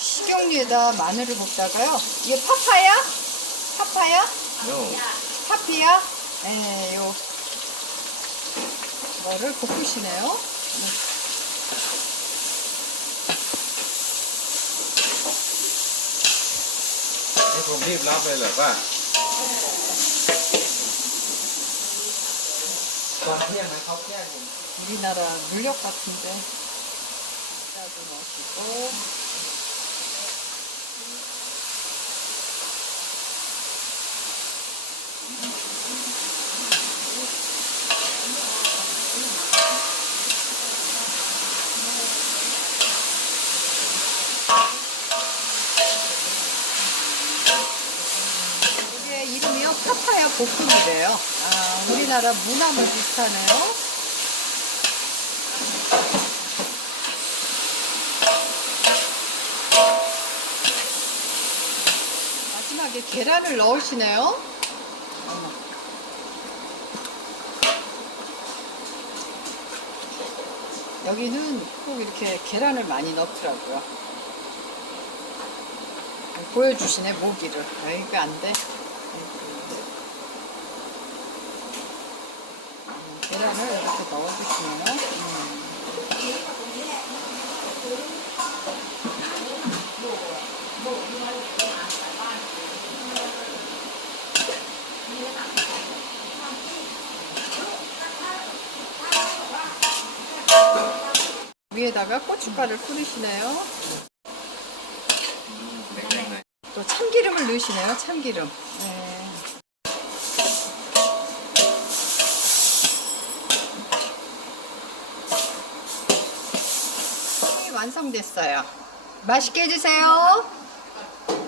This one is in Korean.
식용유에다 마늘을 볶다가요. 이게 파파야? 파파야? No. 파피야? 네, 요 거를 볶으시네요.ให้ผมรีบรับเลยเหรอป้าตอนเที่ยงนะเขาแจ้งผม 우리나라 물엿 같은데. 이게 이름이요 파파야 볶음이래요. 아, 우리나라 무나물 비슷하네요. 마지막에 계란을 넣으시네요. 어머. 여기는 꼭 이렇게 계란을 많이 넣더라고요. 보여주시네 모기를. 아, 이거 안 돼. 음, 계란을 이렇게 넣어주시면 음. 위에다가 고춧가루를 뿌리시네요. 또 참기름을 넣으시네요. 참기름. 네. 네 완성됐어요. 맛있게 해주세요.